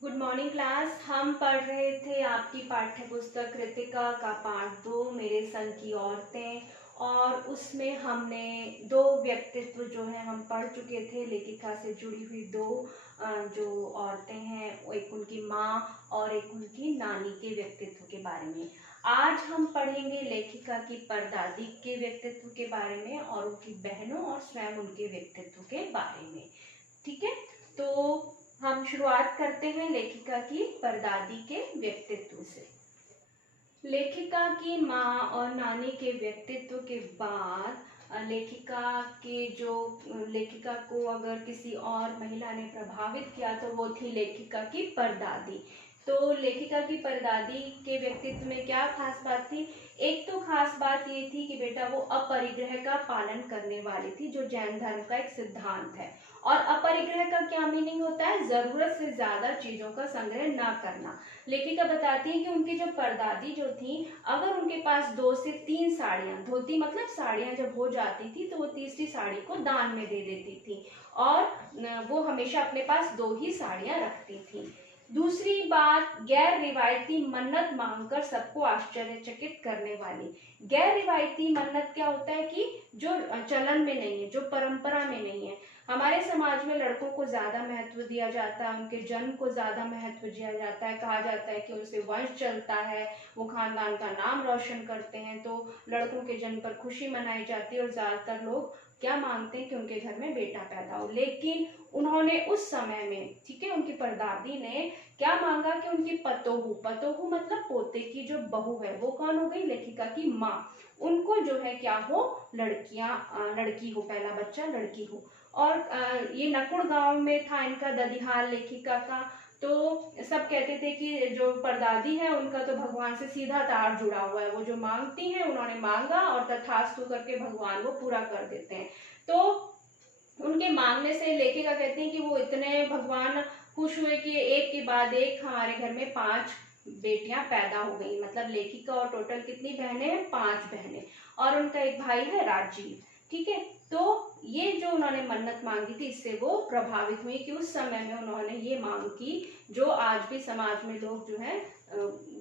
Good morning class. हम पढ़ रहे थे आपकी पाठ्य पुस्तक कृतिका का पाठ 2 मेरे संग की औरतें, और उसमें हमने दो व्यक्तित्व जो है हम पढ़ चुके थे। लेखिका से जुड़ी हुई दो जो औरतें हैं, एक उनकी माँ और एक उनकी नानी के व्यक्तित्व के बारे में। आज हम पढ़ेंगे लेखिका की परदादी के व्यक्तित्व के बारे में और उनकी बहनों और स्वयं उनके व्यक्तित्व के बारे में। ठीक है, तो हम शुरुआत करते हैं लेखिका की परदादी के व्यक्तित्व से। लेखिका की माँ और नानी के व्यक्तित्व के बाद लेखिका को अगर किसी और महिला ने प्रभावित किया तो वो थी लेखिका की परदादी। तो लेखिका की परदादी के व्यक्तित्व में क्या खास बात थी? एक तो खास बात ये थी कि बेटा वो अपरिग्रह का पालन करने वाली थी, जो जैन धर्म का एक सिद्धांत है। और अपरिग्रह का क्या मीनिंग होता है? जरूरत से ज्यादा चीजों का संग्रह ना करना। लेखिका बताती है कि उनकी जो परदादी जो थी, अगर उनके पास 2 से 3 साड़ियां, धोती मतलब साड़ियां जब हो जाती थी तो वो तीसरी साड़ी को दान में दे देती थी, और वो हमेशा अपने पास 2 ही साड़ियां रखती थी। दूसरी बात, गैर रिवायती मन्नत मांगकर सबको आश्चर्यचकित करने वाली। गैर रिवायती मन्नत क्या होता है कि जो चलन में नहीं है, जो परंपरा में नहीं है। हमारे समाज में लड़कों को ज्यादा महत्व दिया जाता है, उनके जन्म को ज्यादा महत्व दिया जाता है। कहा जाता है कि उनसे वंश चलता है, वो खानदान का नाम रोशन करते हैं, तो लड़कों के जन्म पर खुशी मनाई जाती है और ज्यादातर लोग क्या मांगते हैं कि उनके घर में बेटा पैदा हो। लेकिन उन्होंने उस समय में, ठीक है, उनकी परदादी ने क्या मांगा कि उनकी पतोहू, पतोहू मतलब पोते की जो बहू है, वो कौन हो गई? लेखिका की माँ। उनको जो है क्या हो? लड़की हो, पहला बच्चा लड़की हो। और ये नकुड़ गांव में था इनका ददिहाल लेखिका का। तो सब कहते थे कि जो परदादी है उनका तो भगवान से सीधा तार जुड़ा हुआ है, वो जो मांगती हैं उन्होंने मांगा और तथास्तु करके भगवान वो पूरा कर देते हैं। तो उनके मांगने से लेखिका कहती हैं कि वो इतने भगवान खुश हुए कि एक के बाद एक हमारे घर में 5 बेटियां पैदा हो गई। मतलब लेखिका और टोटल कितनी बहनें हैं? 5 बहनें, और उनका एक भाई है राजीव। ठीक है, तो ये जो उन्होंने मन्नत मांगी थी, इससे वो प्रभावित हुई कि उस समय में उन्होंने ये मांग की, जो आज भी समाज में लोग जो है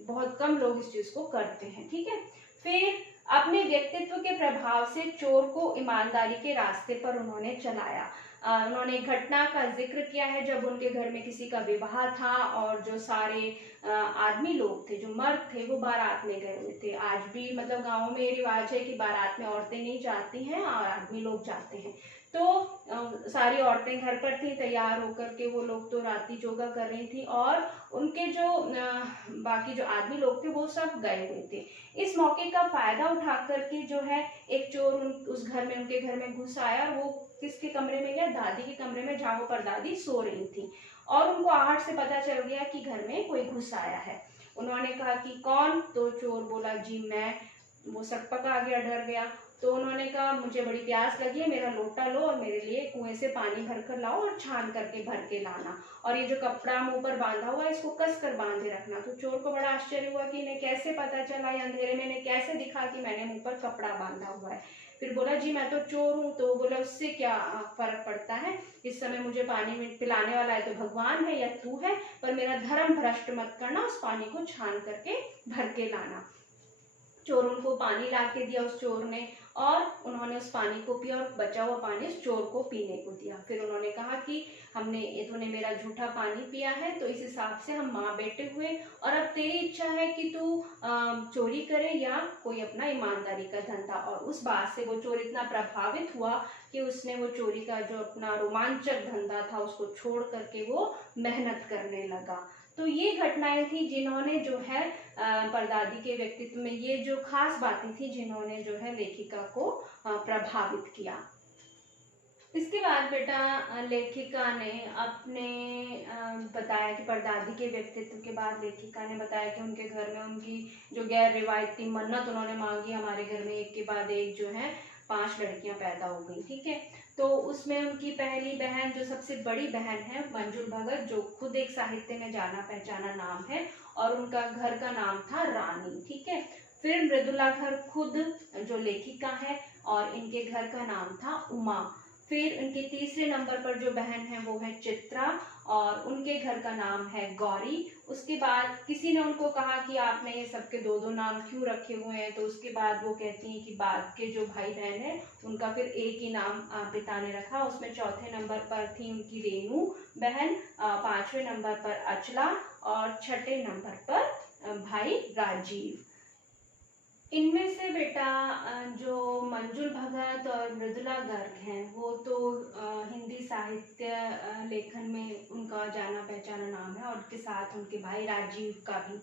बहुत कम लोग इस चीज को करते हैं। ठीक है, फिर अपने व्यक्तित्व के प्रभाव से चोर को ईमानदारी के रास्ते पर उन्होंने चलाया। उन्होंने घटना का जिक्र किया है जब उनके घर में किसी का विवाह था और जो सारे आदमी लोग थे, जो मर्द थे, वो बारात में गए हुए थे। आज भी मतलब गाँव में ये रिवाज है कि बारात में औरतें नहीं जाती हैं और आदमी लोग जाते हैं। तो सारी औरतें घर पर थी तैयार होकर के, वो लोग तो रात्रि योगा कर रही थी, और उनके जो बाकी जो आदमी लोग थे वो सब गए हुए थे। इस मौके का फायदा उठा करके जो है एक चोर उस घर में, उनके घर में घुस आया, और वो किसके कमरे में गया? दादी के कमरे में, जहाँ वो परदादी सो रही थी। और उनको आहट से पता चल गया कि घर में कोई घुस आया है। उन्होंने कहा कि कौन? तो चोर बोला जी मैं। वो सकपका गया, डर गया। तो उन्होंने कहा मुझे बड़ी प्यास लगी है, मेरा लोटा लो और मेरे लिए कुएं से पानी भर कर लाओ और छान करके भर के लाना, और ये जो कपड़ा मुंह पर बांधा हुआ है इसको कस कर बांधे रखना। तो चोर को बड़ा आश्चर्य हुआ कि इन्हें कैसे पता चला, या अंधेरे में इन्हें कैसे दिखा कि मैंने मुंह पर कपड़ा बांधा हुआ है। फिर बोला जी मैं तो चोर हूँ। तो बोला उससे क्या फर्क पड़ता है, इस समय मुझे पानी में पिलाने वाला है तो भगवान है या तू है, पर मेरा धर्म भ्रष्ट मत करना, उस पानी को छान करके भर के लाना। चोर उनको पानी ला के दिया उस चोर ने, और उन्होंने उस पानी को पिया और बचा हुआ पानी उस चोर को पीने को दिया। फिर उन्होंने कहा कि तूने मेरा झूठा पानी पिया है, तो इस हिसाब से हम माँ बेटे हुए, और अब तेरी इच्छा है कि तू चोरी करे या कोई अपना ईमानदारी का धंधा। और उस बात से वो चोर इतना प्रभावित हुआ कि उसने वो चोरी का जो अपना रोमांचक धंधा था उसको छोड़ करके वो मेहनत करने लगा। तो ये घटनाएं थी जिन्होंने जो है परदादी के व्यक्तित्व में ये जो खास बातें थी जिन्होंने जो है लेखिका को प्रभावित किया। इसके बाद बेटा लेखिका ने अपने बताया कि परदादी के व्यक्तित्व के बाद लेखिका ने बताया कि उनके घर में उनकी जो गैर रिवायती मन्नत उन्होंने मांगी, हमारे घर में एक के बाद एक जो है 5 लड़कियां पैदा हो गई। ठीक है, तो उसमें उनकी पहली बहन, जो सबसे बड़ी बहन है, मंजुल भगत, जो खुद एक साहित्य में जाना पहचाना नाम है, और उनका घर का नाम था रानी। ठीक है, फिर मृदुला घर खुद जो लेखिका है, और इनके घर का नाम था उमा। फिर उनके तीसरे नंबर पर जो बहन है वो है चित्रा और उनके घर का नाम है गौरी। उसके बाद किसी ने उनको कहा कि आपने ये सबके दो दो नाम क्यों रखे हुए हैं, तो उसके बाद वो कहती हैं कि बाद के जो भाई बहन है उनका फिर एक ही नाम पिता ने रखा। उसमें चौथे नंबर पर थी उनकी रेणु बहन, पांचवें नंबर पर अचला और छठे नंबर पर भाई राजीव। इनमें से बेटा जो मंजुल भगत और मृदुला गर्ग हैं वो तो हिंदी साहित्य लेखन में उनका जाना पहचाना नाम है, और उनके साथ उनके भाई राजीव का भी।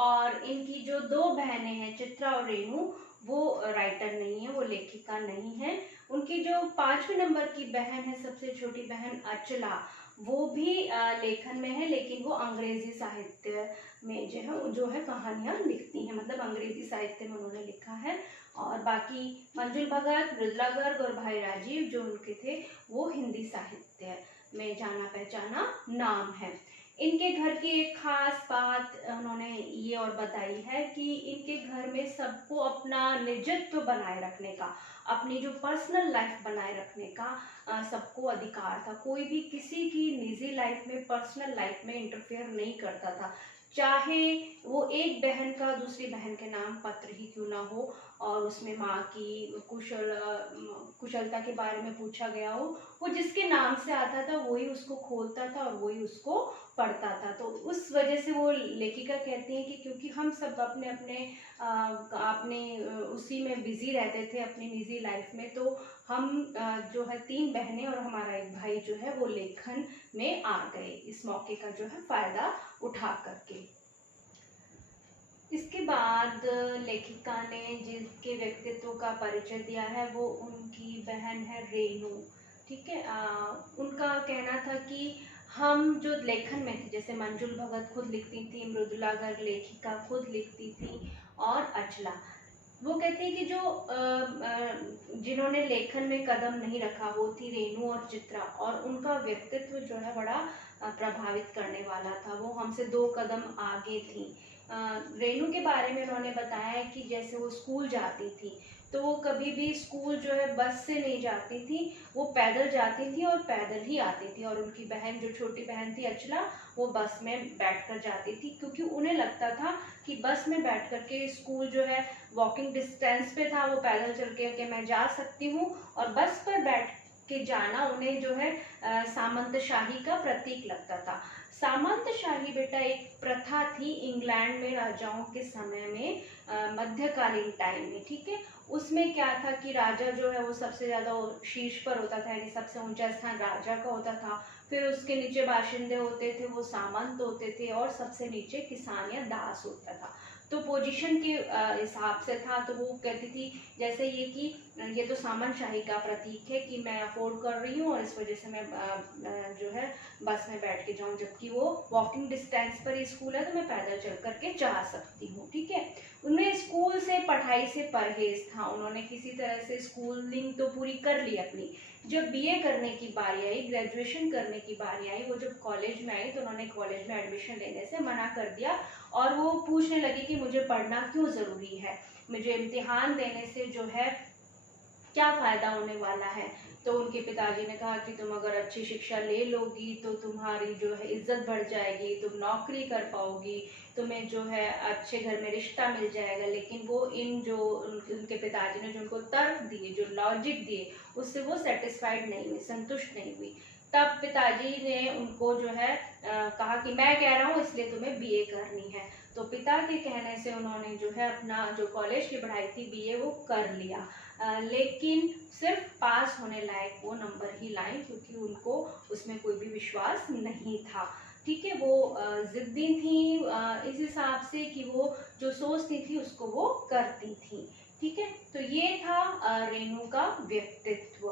और इनकी जो दो बहनें हैं चित्रा और रेणु वो राइटर नहीं है, वो लेखिका नहीं है। उनकी जो पांचवें नंबर की बहन है सबसे छोटी बहन अचला, वो भी लेखन में है, लेकिन वो अंग्रेजी साहित्य में जो है कहानियां लिखती हैं, मतलब अंग्रेजी साहित्य में उन्होंने लिखा है। और बाकी मंजुल भगत, मृदुला गर्ग और भाई राजीव जो उनके थे वो हिंदी साहित्य में जाना पहचाना नाम है। इनके घर की एक खास बात उन्होंने ये और बताई है कि इनके घर में सबको अपना निजत्व बनाए रखने का, अपनी जो पर्सनल लाइफ बनाए रखने का सबको अधिकार था। कोई भी किसी की निजी लाइफ में, पर्सनल लाइफ में इंटरफेयर नहीं करता था, चाहे वो एक बहन का दूसरी बहन के नाम पत्र ही क्यों ना हो और उसमें माँ की कुशलता के बारे में पूछा गया हो, वो जिसके नाम से आता था वही उसको खोलता था और वही उसको पढ़ता था। तो उस वजह से वो लेखिका कहती हैं कि क्योंकि हम सब अपने अपने उसी में बिजी रहते थे अपनी निजी लाइफ में, तो हम जो है तीन बहनें और हमारा एक भाई जो है वो लेखन में आ गए इस मौके का जो है फायदा उठा करके। इसके बाद लेखिका ने जिसके व्यक्तित्व का परिचय दिया है वो उनकी बहन है रेणु। ठीक है, उनका कहना था कि हम जो लेखन में थे, जैसे मंजुल भगत खुद लिखती थी, मृदुला गर्ग लेखिका खुद लिखती थी और अचला, वो कहती है कि जो जिन्होंने लेखन में कदम नहीं रखा वो थी रेणु और चित्रा, और उनका व्यक्तित्व जो है बड़ा प्रभावित करने वाला था, वो हमसे दो कदम आगे थी। रेणु के बारे में उन्होंने बताया है कि जैसे वो स्कूल जाती थी तो वो कभी भी स्कूल जो है बस से नहीं जाती थी, वो पैदल जाती थी और पैदल ही आती थी। और उनकी बहन जो छोटी बहन थी अचला, वो बस में बैठकर जाती थी, क्योंकि उन्हें लगता था कि बस में बैठ कर के स्कूल जो है वॉकिंग डिस्टेंस पे था, वो पैदल चल के मैं जा सकती हूँ, और बस पर बैठ के जाना उन्हें जो है सामंतशाही का प्रतीक लगता था। सामंतशाही बेटा एक प्रथा थी इंग्लैंड में राजाओं के समय में, मध्यकालीन टाइम में। ठीक है, उसमें क्या था कि राजा जो है वो सबसे ज्यादा शीर्ष पर होता था, यानी सबसे ऊंचा स्थान राजा का होता था, फिर उसके नीचे बाशिंदे होते थे, वो सामंत होते थे, और सबसे नीचे किसान या दास होता था। तो पोजीशन के हिसाब से था। तो वो कहती थी जैसे ये कि ये तो सामंतशाही का प्रतीक है कि मैं अफोर्ड कर रही हूँ और इस वजह से मैं जो है बस में बैठ के जाऊँ, जबकि वो वॉकिंग डिस्टेंस पर ही स्कूल है तो मैं पैदल चल करके जा सकती हूँ। ठीक है, उन्हें स्कूल से, पढ़ाई से परहेज था, उन्होंने किसी तरह से स्कूलिंग तो पूरी कर ली अपनी। जब बीए करने की बारी आई, ग्रेजुएशन करने की बारी आई, वो जब कॉलेज में आई तो उन्होंने कॉलेज में एडमिशन लेने से मना कर दिया और वो पूछने लगी कि मुझे पढ़ना क्यों ज़रूरी है, मुझे इम्तिहान देने से जो है क्या फ़ायदा होने वाला है। तो उनके पिताजी ने कहा कि तुम अगर अच्छी शिक्षा ले लोगी तो तुम्हारी जो है इज्जत बढ़ जाएगी, तुम नौकरी कर पाओगी, तुम्हें जो है अच्छे घर में रिश्ता मिल जाएगा। लेकिन वो इन जो उनके पिताजी ने जो उनको तर्क दिए, जो लॉजिक दिए, उससे वो सेटिस्फाइड नहीं हुई, संतुष्ट नहीं हुई। तब पिताजी ने उनको जो है कहा कि मैं कह रहा हूँ इसलिए तुम्हें बीए करनी है। तो पिता के कहने से उन्होंने जो है अपना जो कॉलेज की पढ़ाई थी बीए वो कर लिया, लेकिन सिर्फ पास होने लायक वो नंबर ही लाई, क्योंकि उनको उसमें कोई भी विश्वास नहीं था। ठीक है, वो जिद्दी थी इस हिसाब से कि वो जो सोचती थी उसको वो करती थी। ठीक है, तो ये था रेणु का व्यक्तित्व।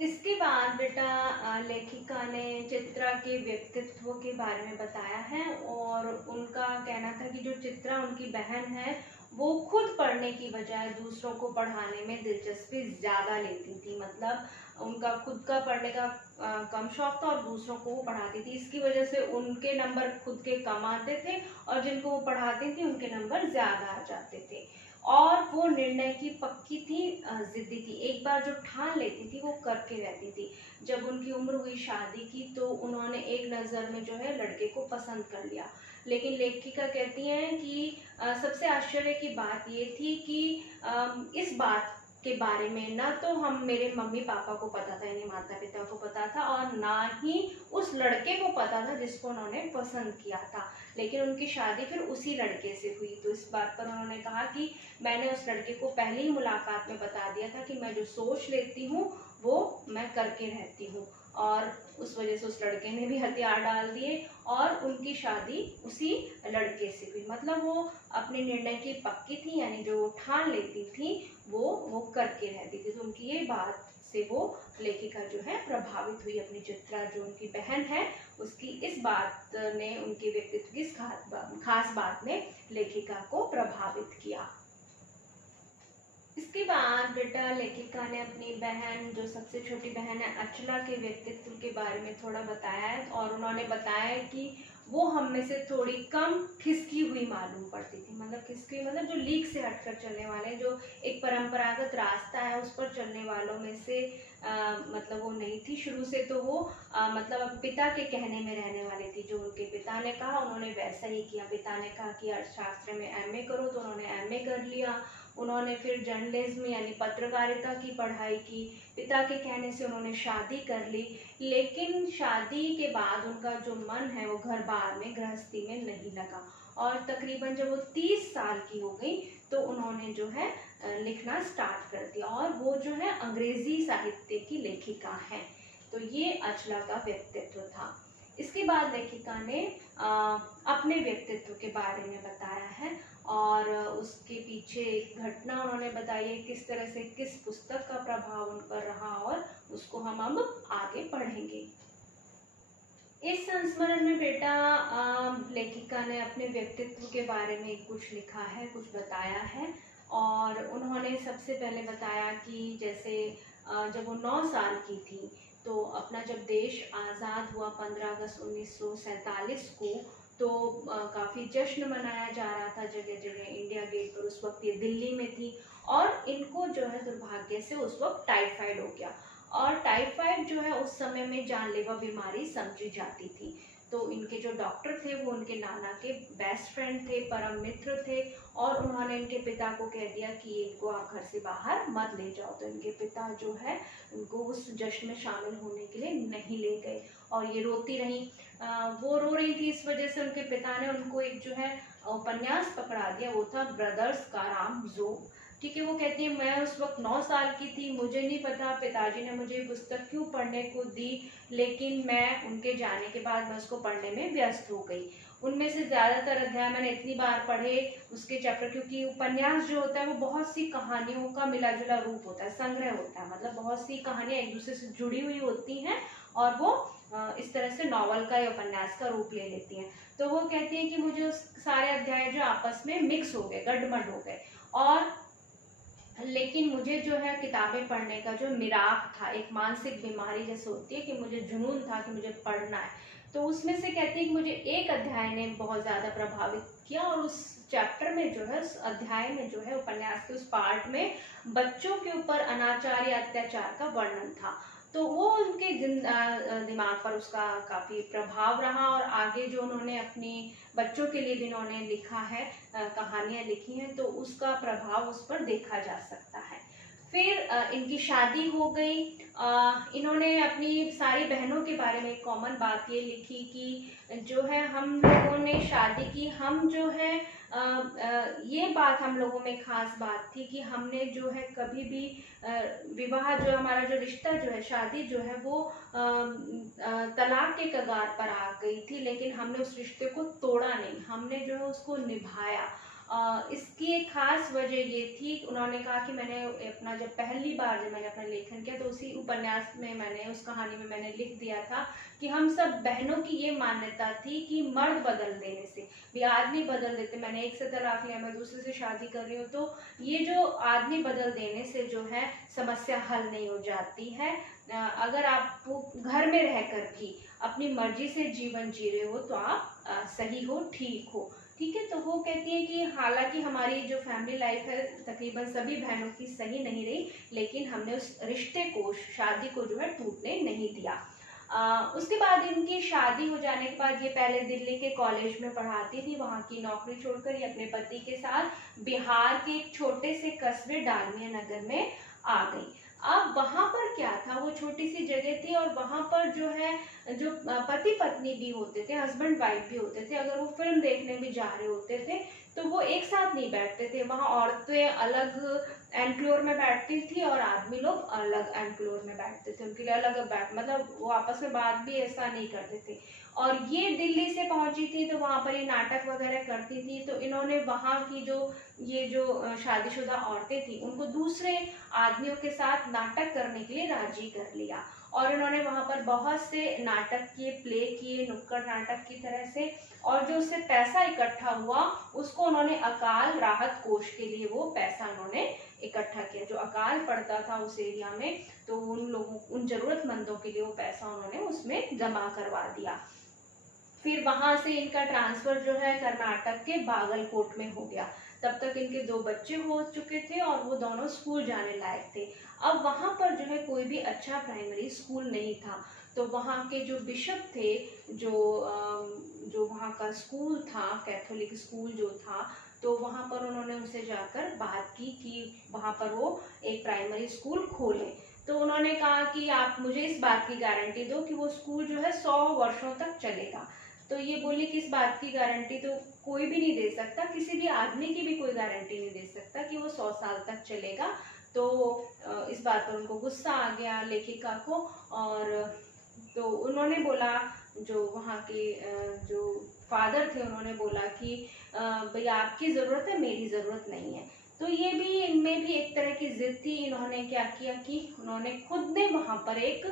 इसके बाद बेटा लेखिका ने चित्रा के व्यक्तित्व के बारे में बताया है, और उनका कहना था कि जो चित्रा उनकी बहन है वो खुद पढ़ने की बजाय दूसरों को पढ़ाने में दिलचस्पी ज़्यादा लेती थी, मतलब उनका खुद का पढ़ने का कम शौक था और दूसरों को वो पढ़ाती थी। इसकी वजह से उनके नंबर खुद के कम आते थे और जिनको वो पढ़ाती थी उनके नंबर ज़्यादा आ जाते थे। और वो निर्णय की पक्की थी, जिद्दी थी। एक बार जो ठान लेती थी वो करके रहती थी। जब उनकी उम्र हुई शादी की तो उन्होंने एक नज़र में जो है लड़के को पसंद कर लिया। लेकिन लेखिका कहती हैं कि सबसे आश्चर्य की बात ये थी कि इस बात के बारे में ना तो हम मेरे मम्मी पापा को पता था, यानी माता पिता को पता था, और ना ही उस लड़के को पता था जिसको उन्होंने पसंद किया था। लेकिन उनकी शादी फिर उसी लड़के से हुई। तो इस बात पर उन्होंने कहा कि मैंने उस लड़के को पहली ही मुलाकात में बता दिया था कि मैं जो सोच लेती हूँ वो मैं करके रहती हूँ, और उस वजह से उस लड़के ने भी हथियार डाल दिए और उनकी शादी उसी लड़के से हुई। मतलब वो अपने निर्णय की पक्की थी, यानी जो ठान लेती थी वो करके रहती थी। तो उनकी ये बात से वो लेखिका जो है प्रभावित हुई। अपनी चित्रा जो उनकी बहन है उसकी इस बात ने, उनके व्यक्तित्व की खास बात ने लेखिका को प्रभावित किया। इसके बाद बेटा लेखिका ने अपनी बहन, जो सबसे छोटी बहन है अचला, के व्यक्तित्व के बारे में थोड़ा बताया है। और उन्होंने बताया कि वो हम में से थोड़ी कम खिसकी हुई मालूम पड़ती थी। मतलब खिसकी मतलब जो लीक से हटकर चलने वाले, जो एक परंपरागत रास्ता है उस पर चलने वालों में से मतलब वो नहीं थी शुरू से। तो वो मतलब पिता के कहने में रहने वाली थी। जो उनके पिता ने कहा उन्होंने वैसा ही किया। पिता ने कहा कि अर्थशास्त्र में एमए करो तो उन्होंने एमए कर लिया। उन्होंने फिर जर्नलिज्म यानी पत्रकारिता की पढ़ाई की। पिता के कहने से उन्होंने शादी कर ली। लेकिन शादी के बाद उनका जो मन है वो घर बार में, गृहस्थी में नहीं लगा। और तकरीबन जब वो 30 साल की हो गई तो उन्होंने जो है लिखना स्टार्ट कर दिया, और वो जो है अंग्रेजी साहित्य की लेखिका हैं। तो ये अचला का व्यक्तित्व था। इसके बाद लेखिका ने अपने व्यक्तित्व के बारे में बताया है, और उसके पीछे एक घटना उन्होंने बताई है, किस तरह से किस पुस्तक का प्रभाव उन पर रहा, और उसको हम अब आगे पढ़ेंगे। इस संस्मरण में बेटा लेखिका ने अपने व्यक्तित्व के बारे में कुछ लिखा है, कुछ बताया है। और उन्होंने सबसे पहले बताया कि जैसे जब वो 9 साल की थी तो अपना जब देश आज़ाद हुआ 15 अगस्त 1947 को, तो काफ़ी जश्न मनाया जा रहा था जगह जगह। इंडिया गेट पर उस वक्त ये दिल्ली में थी, और इनको जो है दुर्भाग्य से उस वक्त टाइफाइड हो गया। और टाइफाइड जो है उस समय में जानलेवा बीमारी समझी जाती थी। तो इनके जो डॉक्टर थे वो उनके नाना के बेस्ट फ्रेंड थे, परम मित्र थे, और उन्होंने इनके पिता को कह दिया कि इनको आप घर से बाहर मत ले जाओ। तो इनके पिता जो है उनको उस जश्न में शामिल होने के लिए नहीं ले गए, और ये रोती रही। वो रो रही थी, इस वजह से उनके पिता ने उनको एक जो है उपन्यास पकड़ा दिया। वो था ब्रदर्स कारामज़ोब। ठीक है, वो कहती है मैं उस वक्त 9 साल की थी, मुझे नहीं पता पिताजी ने मुझे पुस्तक क्यों पढ़ने को दी, लेकिन मैं उनके जाने के बाद मैं उसको पढ़ने में व्यस्त हो गई। उनमें से ज़्यादातर अध्याय मैंने इतनी बार पढ़े उसके चैप्टर, क्योंकि उपन्यास जो होता है वो बहुत सी कहानियों का मिला जुला रूप होता है, संग्रह होता है। मतलब बहुत सी कहानियाँ एक दूसरे से जुड़ी हुई होती हैं, और वो इस तरह से नॉवल का या उपन्यास का रूप ले लेती हैं। तो वो कहती है कि मुझे उस सारे अध्याय जो आपस में मिक्स हो गए, गडमड हो गए, और लेकिन मुझे जो है किताबें पढ़ने का जो मिराक था, एक मानसिक बीमारी जैसे होती है कि मुझे जुनून था कि मुझे पढ़ना है। तो उसमें से कहती है कि मुझे एक अध्याय ने बहुत ज़्यादा प्रभावित किया, और उस चैप्टर में जो है, उस अध्याय में जो है, उपन्यास के उस पार्ट में बच्चों के ऊपर अनाचार या अत्याचार का वर्णन था। तो वो उनके दिमाग पर उसका काफ़ी प्रभाव रहा, और आगे जो उन्होंने अपनी बच्चों के लिए भी उन्होंने लिखा है, कहानियाँ लिखी हैं, तो उसका प्रभाव उस पर देखा जा सकता है। फिर इनकी शादी हो गई। इन्होंने अपनी सारी बहनों के बारे में एक कॉमन बात ये लिखी कि जो है हम लोगों ने शादी की, हम जो है ये बात हम लोगों में खास बात थी कि हमने जो है कभी भी विवाह, जो हमारा जो रिश्ता जो है, शादी जो है, वो तलाक के कगार पर आ गई थी, लेकिन हमने उस रिश्ते को तोड़ा नहीं, हमने जो है उसको निभाया। इसकी एक खास वजह ये थी, उन्होंने कहा कि मैंने अपना जब पहली बार जब मैंने अपना लेखन किया तो उसी उपन्यास में मैंने, उस कहानी में मैंने लिख दिया था कि हम सब बहनों की ये मान्यता थी कि मर्द बदल देने से भी आदमी बदल देते, मैंने एक से तलाक लिया, मैं दूसरे से शादी कर रही हूँ, तो ये जो आदमी बदल देने से जो है समस्या हल नहीं हो जाती है। अगर आप घर में रह कर भी अपनी मर्जी से जीवन जी रहे हो तो आप सही हो, ठीक हो। ठीक है। तो वो कहती है कि हालांकि हमारी जो फैमिली लाइफ है तकरीबन सभी बहनों की सही नहीं रही, लेकिन हमने उस रिश्ते को, शादी को जो है टूटने नहीं दिया। उसके बाद इनकी शादी हो जाने के बाद ये पहले दिल्ली के कॉलेज में पढ़ाती थी, वहाँ की नौकरी छोड़कर ये अपने पति के साथ बिहार के एक छोटे से कस्बे डालमिया नगर में आ गई। अब वहाँ पर क्या था, वो छोटी सी जगह थी और वहाँ पर जो है, जो पति पत्नी भी होते थे, हस्बैंड वाइफ भी होते थे, अगर वो फिल्म देखने भी जा रहे होते थे तो वो एक साथ नहीं बैठते थे। वहाँ औरतें अलग एनक्लोर में बैठती थी और आदमी लोग अलग एनक्लोर में बैठते थे, उनके लिए अलग बैठ, मतलब वो आपस में बात भी ऐसा नहीं करते थे। और ये दिल्ली से पहुंची थी तो वहाँ पर ये नाटक वगैरह करती थी, तो इन्होंने वहाँ की जो शादीशुदा औरतें थी उनको दूसरे आदमियों के साथ नाटक करने के लिए राजी कर लिया। और इन्होंने वहाँ पर बहुत से नाटक किए, प्ले किए, नुक्कड़ नाटक की तरह से, और जो उससे पैसा इकट्ठा हुआ उसको उन्होंने अकाल राहत कोष के लिए वो पैसा उन्होंने इकट्ठा किया। जो अकाल पड़ता था उस एरिया में, तो उन लोगों, उन जरूरतमंदों के लिए वो पैसा उन्होंने उसमें जमा करवा दिया। फिर वहां से इनका ट्रांसफर जो है कर्नाटक के बागलकोट में हो गया। तब तक इनके 2 बच्चे हो चुके थे और वो दोनों स्कूल जाने लायक थे। अब वहां पर जो है कोई भी अच्छा प्राइमरी स्कूल नहीं था, तो वहाँ के जो बिशप थे, जो वहाँ का स्कूल था, कैथोलिक स्कूल जो था, तो वहाँ पर उन्होंने उनसे जाकर बात की कि वहाँ पर वो एक प्राइमरी स्कूल खोलें। तो उन्होंने कहा कि आप मुझे इस बात की गारंटी दो कि वो स्कूल जो है 100 वर्षों तक चलेगा। तो ये बोली कि इस बात की गारंटी तो कोई भी नहीं दे सकता, किसी भी आदमी की भी कोई गारंटी नहीं दे सकता कि वो 100 साल तक चलेगा। तो इस बात पर उनको गुस्सा आ गया लेखिका को, और तो उन्होंने बोला, जो वहाँ के जो फादर थे उन्होंने बोला कि भैया आपकी ज़रूरत है, मेरी ज़रूरत नहीं है। तो ये भी, इनमें भी एक तरह की जिद थी। इन्होंने क्या किया कि उन्होंने खुद ने वहाँ पर एक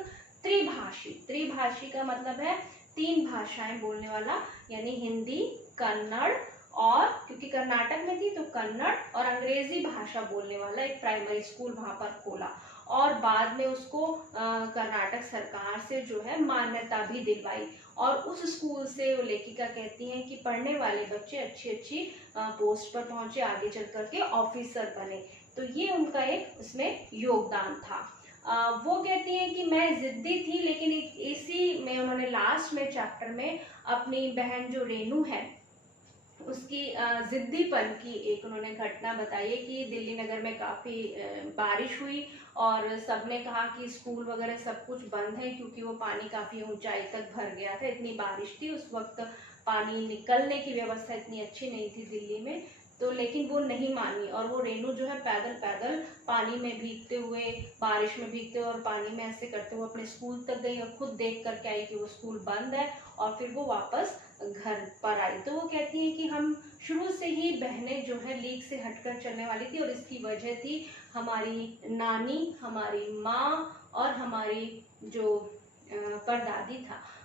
त्रिभाषी का मतलब है 3 भाषाएं बोलने वाला, यानी हिंदी, कन्नड़, और क्योंकि कर्नाटक में थी तो कन्नड़ और अंग्रेजी भाषा बोलने वाला एक प्राइमरी स्कूल वहाँ पर खोला। और बाद में उसको कर्नाटक सरकार से जो है मान्यता भी दिलवाई। और उस स्कूल से वो लेखिका कहती हैं कि पढ़ने वाले बच्चे अच्छी अच्छी पोस्ट पर पहुंचे, आगे चल करके ऑफिसर बने। तो ये उनका एक उसमें योगदान था। वो कहती हैं कि मैं जिद्दी थी, लेकिन इसी में उन्होंने लास्ट में चैप्टर में अपनी बहन जो रेनू है उसकी जिद्दीपन की एक उन्होंने घटना बताई है कि दिल्ली नगर में काफ़ी बारिश हुई और सबने कहा कि स्कूल वगैरह सब कुछ बंद है, क्योंकि वो पानी काफ़ी ऊंचाई तक भर गया था, इतनी बारिश थी उस वक्त, पानी निकलने की व्यवस्था इतनी अच्छी नहीं थी दिल्ली में। तो लेकिन वो नहीं मानी और वो रेनू जो है पैदल पैदल पानी में भीगते हुए, बारिश में भीगते हुए और पानी में ऐसे करते हुए अपने स्कूल तक गई और खुद देख करके आई कि वो स्कूल बंद है, और फिर वो वापस घर पर आई। तो वो कहती है कि हम शुरू से ही बहनें जो है लीग से हटकर चलने वाली थी, और इसकी वजह थी हमारी नानी, हमारी माँ और हमारी जो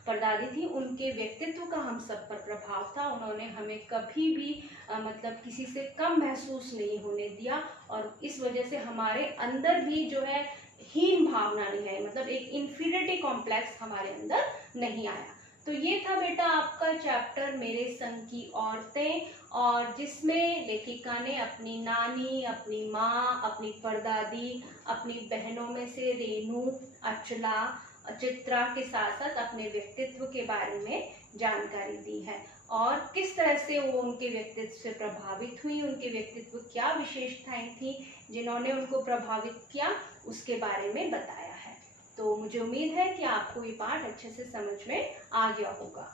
परदादी थी, उनके व्यक्तित्व का हम सब पर प्रभाव था। उन्होंने हमें कभी भी मतलब किसी से कम महसूस नहीं होने दिया, और इस वजह से हमारे अंदर भी जो है हीन भावना नहीं आई, मतलब एक इंफीरियरिटी कॉम्प्लेक्स हमारे अंदर नहीं आया। तो ये था बेटा आपका चैप्टर मेरे संग की औरतें, और जिसमें लेखिका ने अपनी नानी, अपनी माँ, अपनी परदादी, अपनी बहनों में से रेनू, अचला, चित्रा के साथ साथ अपने व्यक्तित्व के बारे में जानकारी दी है, और किस तरह से वो उनके व्यक्तित्व से प्रभावित हुई, उनके व्यक्तित्व क्या विशेषताएं थी जिन्होंने उनको प्रभावित किया, उसके बारे में बताया है। तो मुझे उम्मीद है कि आपको ये पाठ अच्छे से समझ में आ गया होगा।